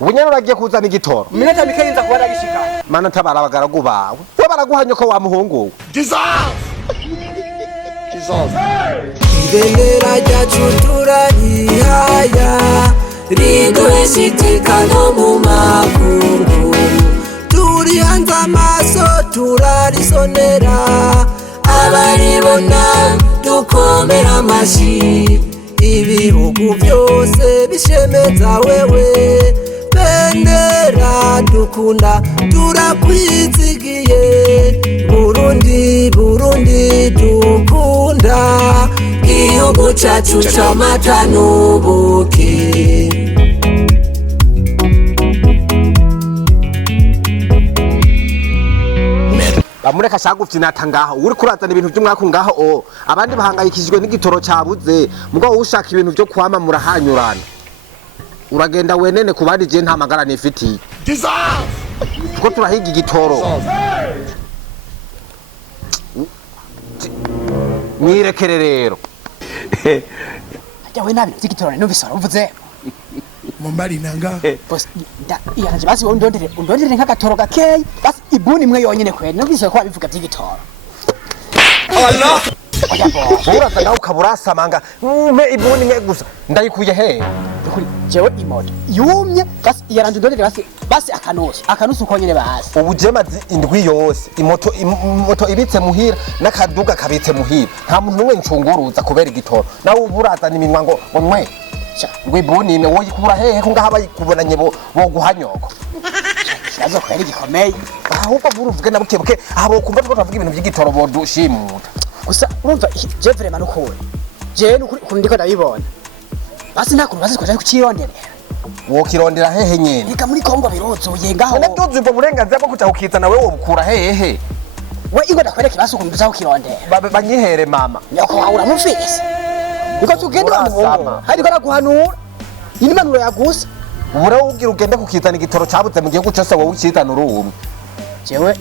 ubunyene uragiye kuzana igitoro minota mikeyenza kuba aragishikana mana ntabara abagaragu bawe we baraguhanye ko wamuhungu ibendera ryacu turarihaya riduhesha itekano mu makungu turi hanze amaso turarisonera abaribona dukomera amashi ibihugu byose bishemeza wewe bendera dukunda turakwizigiye Burundi Burundi dukunda igihugu cacu c'amata n'ubuki bamureka shagufyinata ngaho uri kurazana ibintu by'umwaka ngaho abandi bahangayikishijwe n'igitoro cyabuze mugabo ushaka ibintu byo kwamamura hanyurana uragenda wenene kubandi je nta magara nifitiye tuko turahiga igitoro mwirekere rero ajya we nabi igitoro numvise uvuze mumbari nanga boss yanje basi undondere nk'agatoro gakeye basi ibuni imwe yonyene kwene numvise ko abivuga by'igitoro Allah uraza ngaho ukaburasamanga mpe ibuni imwe gusa ndayikuye he kuri jewe imoto yumye basi yaranje undondere basi akanusu konyene basi ubu je mazi indwi yose imoto ibitse muhira n'akaduga kabitse muhira nta muntu n'umwe ncunguruza kubera igitoro nawe uburaza n'iminwa ngo mwe ngwibuni ime woyi kubura hehe ko ngaha bayikubonanye bo guhanyoko kibazo kweri gikomeye ahubwo buruvuge na bukebuke abo kumva ko bavuga ibintu by'igitoro bo dushimuta gusa urumva je vraiment nukuri je nukuri ndiko ndabibona basi ntakuntu basi twaje kucirondera wo kirondera hehe nyene nika muri Kongo birozuye ngaho none tuzi uburenganzira bwo kuja kukizana wewe ubukura hehe we ingo ndakwereka basi ukuntu biza kukirondera banyihere mama nyoko waura mufisi niko tugenda muhungu hari ko naguhanura inimanuro yagusa ubure ugira ugende kukizana igitoro cabuze mu gihugu cyose wowe ukizana urumwe jewe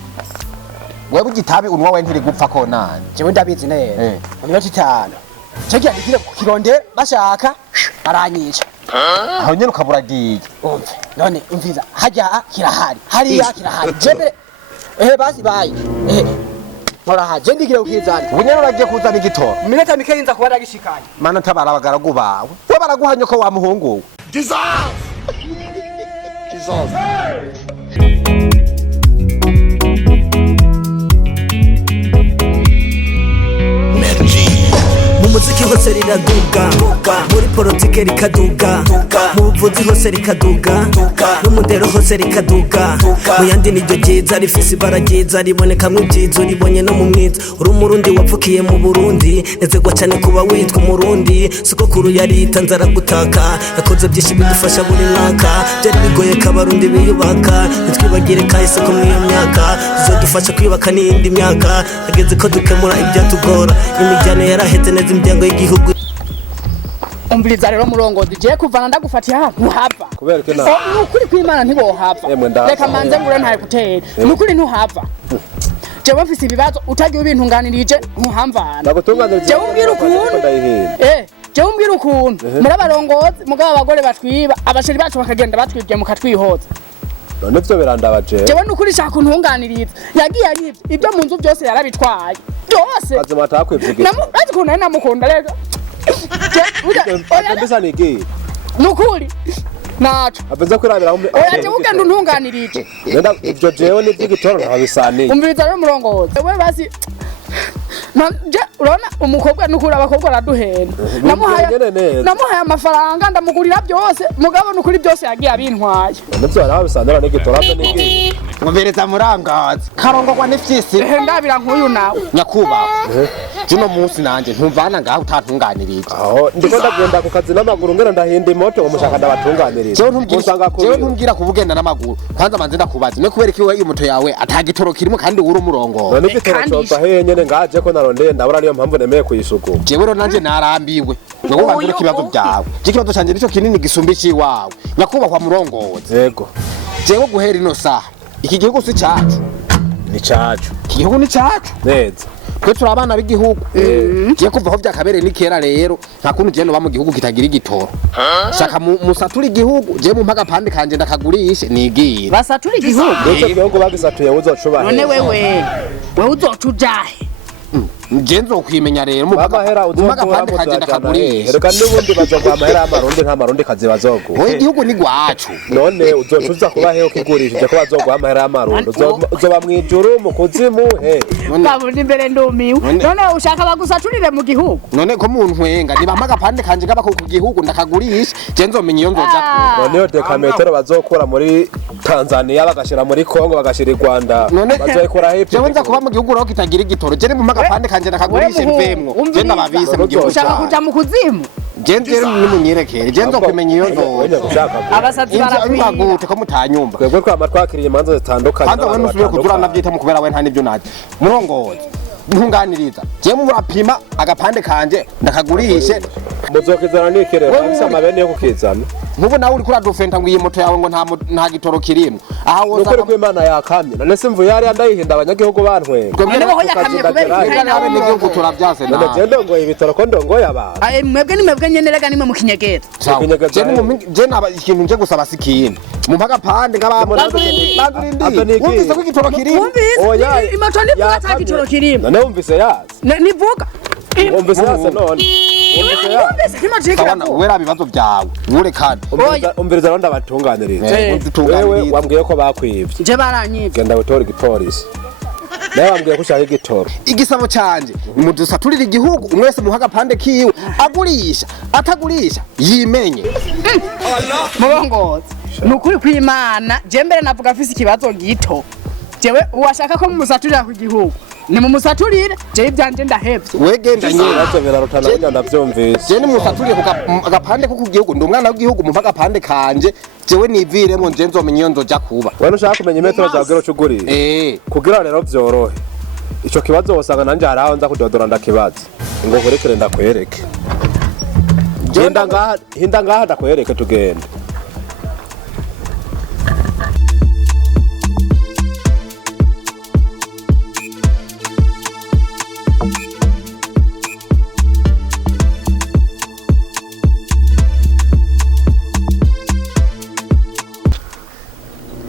wewe ugitabi unwa we ntiri gupfa ko nani jewe ndabizi neza mu minota 5 cyagiye ndigire kukirondera bashaka aranyica aho nyene ukaburagiye umve none umviza hajya kirahari hariya kirahari jebere basi bayi Mora je ndigire ukizana ubunyene uragiye kuzana igitoro minota mikeyenza kuba aragishikanye mana ntabara abagaragu bawe we baraguhanye ko wamuhungu muziki hose riraduga muri politike rikaduga mu buvuzi hose rikaduga no mu ndero hose rikaduga mu yandi niryo ryiza rifise ibara ryiza ribonekamwo ibyiza uribonye no mu mwiza uri umurundi wapfukiye mu Burundi nezerwa cyane kuba witwa umurundi sogokuru yaritanze aragutaka yakoze byinshi bidufasha buri mwaka byari bigoye ko abarundi biyubaka ntitwibagire kahise ko mw'iyo myaka bizodufasha kwiyubaka n'iyindi myaka hageze ko dukemura ibyatugora imijyano yaraheze neza imiryango y'igihugu umviriza rero murongozi je kuvana ndagufatira ha ntuhava kubera ko nukuri kw'Imana ntibohava reka manze ngure ntari gutera nukuri ntuhava jewe mfise ibibazo utagiye ubintunganirije ntuhamvana jewe umbwira ukuntu jewe umbwira ukuntu muri abarongozi mugabo abagore batwiba abasheri bacu bakagenda batwibye mukatwihoza none byo birandabaje jewe nukuri shaka kuntunganiriza yagiye ari ibyo mu nzu byose yarabitwaye byose azima atakwivugije namubazi kuntu nari namukunda rega mbese nigi nukuri naco abenza kwirabira aho oya ugenda untunganirije nenda ibyo jewe ni by'igitoro ntabisaniye umviriza rero murongozi wewe basi je urona umukobwa nukuri abakobwa raduhenda namuhaye amafaranga ndamugurira byose mugabo nukuri byose yagiye abintwaye nivyo arabisandara n'igitoro abe nigi umvereza murangazi karongwa n'ifyisi ndabira nkuyu nawe nyakuba juno munsi nanje ntumvana ngaho utantunganirije aho ndiko ndagenda ku kazi n'amaguru ngera ndahinda imoto umushaka ndabatunganirije jewe ntumbwira kubugenda n'amaguru kwanza manze ndakubaza no kubera kiwe iyo moto yawe atagitoro kirimo kandi uri umurongo none igitoro cyoba hehe nyene ngaje ko narondeye ndabura niyo mpamvu nemeye kuyisuku jewe ro nanje narambiwe wewe banzira kibazo byawe ikibazo canje nico kinini gisumbici wawe nyakuba kwa murongozi yego jewe guhera ino saha iki gihugu si cyacu ni cyacu iki gihugu ni cyacu neza twe turi abana b'igihugu je kuva aho byakabereye ni kera rero nta kuntu je no ba mu gihugu kitagira igitoro shaka musatura igihugu je mu mpaga pande kanje ndakagurishe nigira basatura igihugu icyo gihugu bagisatuye uzocuba none wewe uzocujahe je nzokwimenya rero mu amahera mpaga pande kanje ndakagurishe reka n'ubundi bazogwa amahera y'amarundi nta marundi kazi bazoguha oya igihugu ni gwacu none uzocuza kuba heho kigurishije ko bazogwa amahera y'amarundi uzoba mwijuru mu kuzimu he babundi imbere ndumiwe none ushaka bagusaturire mu gihugu none ko muntu nkwenga niba mpaga pande kanje gaba ku gihugu ndakagurisha je nzomenya iyo nzoja none yo dekametero bazokura muri Tanzania bagashira muri Kongo bagashira i Rwanda bazoyikora hehe je nza kuba mu gihugu rero kitagira igitoro je ni mu mpaga pande kanje ndakagurishe mvemwo je ndababise mu gihugu ushaka kuja mu kuzimu je ni munyerekere je nzokwimenya iyo nzoja abasazi barakwiye ko mutanyumva twebwe twama twakiriye imanza zitandukanye kwanza we nusubire kudura navyita mu kubera we nta nivyo naje murongozi ntunganiriza je murapima agapande kanje ndakagurishe muzokizana nikere bafise amabene yo kukizana nkubu nawe uriko uradufenta ngo iyi moto yawe ngo nta gitoro kirimo aha woza nukuri ko Imana yakamye none se mvuye yari andayihinda abanyagihugu bantwe none bo yakamye kubera nawe n'igihugu turavyase none je ndongoye ibitoro ko ndongoye abantu mwebwe ni mwebwe nyene rega nimwe mukinyegera je naba ikintu nje gusaba sikini mu mpaka pande ngabamurindi wumvise ko igitoro kirimo oya imoto nivuga ata gitoro kirimo none wumvise yazi nivuga wumvise yazi none wera bibazo byawe ure kandi umviriza ronda batunganiriza wewe wambwiye ko bakwivye je baranyivye genda gutora igipolisi nawe wambwiye ko ushaka igitoro igisabo canje mudusaturira igihugu umwese muha agapande kiwe agurisha atagurisha yimenye murongozi nukuri kw'Imana je mbere navuga afise ikibazo gito jewe uwashaka ko mumusaturira ku gihugu ni mumusaturire je ivyanje ndahevye wegenda nyine natwe birarutana burya ndavyumvise je ni musaturire ku agapande ko ku gihugu ndi umwana w'igihugu mu mpaka pande kanje jewe niviremo nje nzomenya iyo nzoja kuba wewe ushaka kumenya imetero zawe gero cugurira kugira rero vyorohe ico kibazo wosanga nanje haraho nza kudodora ndakibaza ngo kurekere ndakwereke hinda ngaha ndakwereke tugende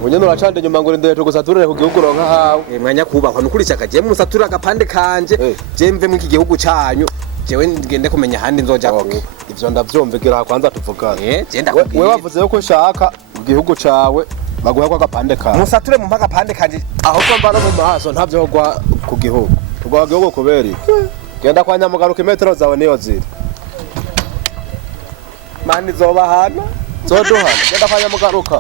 Unyene uracande nyuma ngo ndeye tugusaturire ku gihugu ronka hawe mwanya kubakwa nukuri cyaka je musaturira agapande kanje je mve mu iki gihugu canyu jewe ngende kumenya handi nzoja kuba ivyo ndavyumvikira kwanza tuvugana je ndakubwiye wewe wavuze yuko ushaka igihugu cawe baguha ko agapande kawe musature mu mpaka pande kanje aho ko mbana mu maso ntavyo gwa ku gihugu tugwa gihugu kubera genda kwa nyamugaruka imetero zawe niyo ziri mani zoba hana zoduhana genda kwa nyamugaruka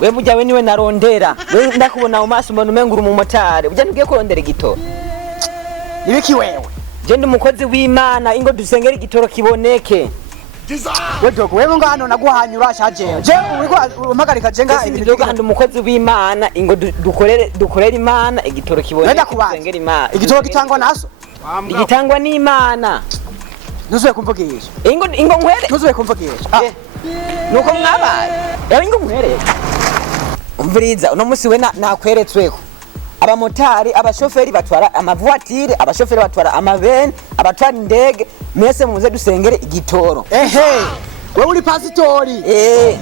we burya we niwe narondera we ndakubona mu maso mbona umenga uri umumotari burya ntugiye kurondera igitoro nibiki wewe je ndi umukozi w'Imana ingo dusengera igitoro kiboneke we dogo wewe ngano naguhanyura shaje je uriko umpagarika je nga ibintu byo gahanda umukozi w'Imana ingo dukorera Imana igitoro kiboneke dusengera Imana igitoro gitangwa naso igitangwa n'Imana nuzuye kumvugisha ingo nkwere nuzuye kumvugisha nuko mwabaye yawe ingo nkwere umviriza uno musi we nakweretsweho abamotari abashoferi batwara amavuatire abashoferi batwara amabene abatwara indege mwese muze dusengere igitoro wewe uri pasitori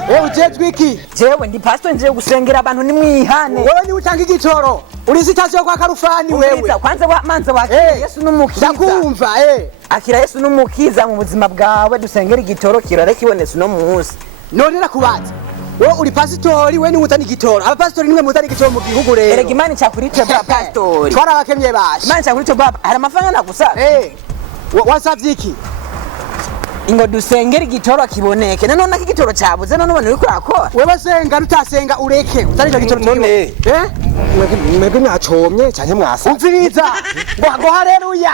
wewe ujejwe iki jewe ndi pastor nje gusengera abantu ni mwihane wewe ni utanga igitoro uri sitasiyo kwa karufani wewe kwanza manza wakira Yesu n'umukiza ndakumva akira Yesu n'umukiza mu buzima bwawe dusengera igitoro kirare kibonetse no munsi none nakubaza wewe uri pasitori we ni utani igitoro aba pasitori nimwe mutani igitoro mu gihugu rero erega Imana cyakurite bwa pastori twara abakemye baje Imana cyakurite bwa hari amafaranga nagusa wasavye iki ingo dusengera igitoro kiboneke none igitoro cyabuze none uri kurakora wewe senga rutasenga ureke utari cyo gitoro none mwebwe mwacomye cyane mwasa umviriza ngo haleluya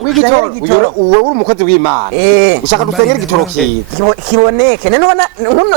w'igitoro uwe uri umukozi w'Imana ushaka dusengera igitoro kiboneke none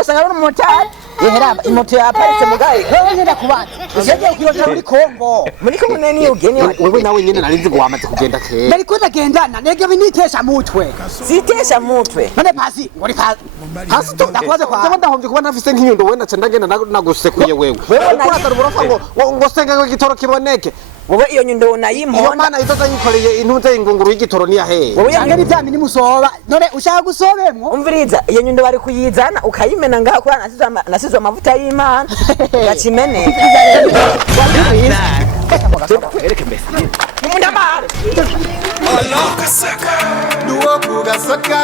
usanga uri umumotari yeheraba imoto yaparitse mugaye wewe ngenda kubaza usengera ukirota muri Kongo muri kumwe ni ugeni wewe nawe nyine narinzi ngo wamaze kugenda kera nari kugendana nege binitesha mutwe sitesha mutwe none pasi ngori pasi to ndakoze kwa cyangwa ndahomvye kuba ntafise nk'inyundo wenda ca ndagenda nagusekuye wewe uraza uburofa ngo senga igitoro kiboneke wowe iyo nyundo nayimponda iyo mana izoza yikoreye intuze y'ingunguru y'igitoro ni yahe wowe yange n'ivyami ni musoba none ushaka gusobemwo umviriza iyo nyundo bari kuyizana ukayimena ngaho kwa nasizwe amavuta y'Imana yakimene ereke mbese mundamara Duo kugasaka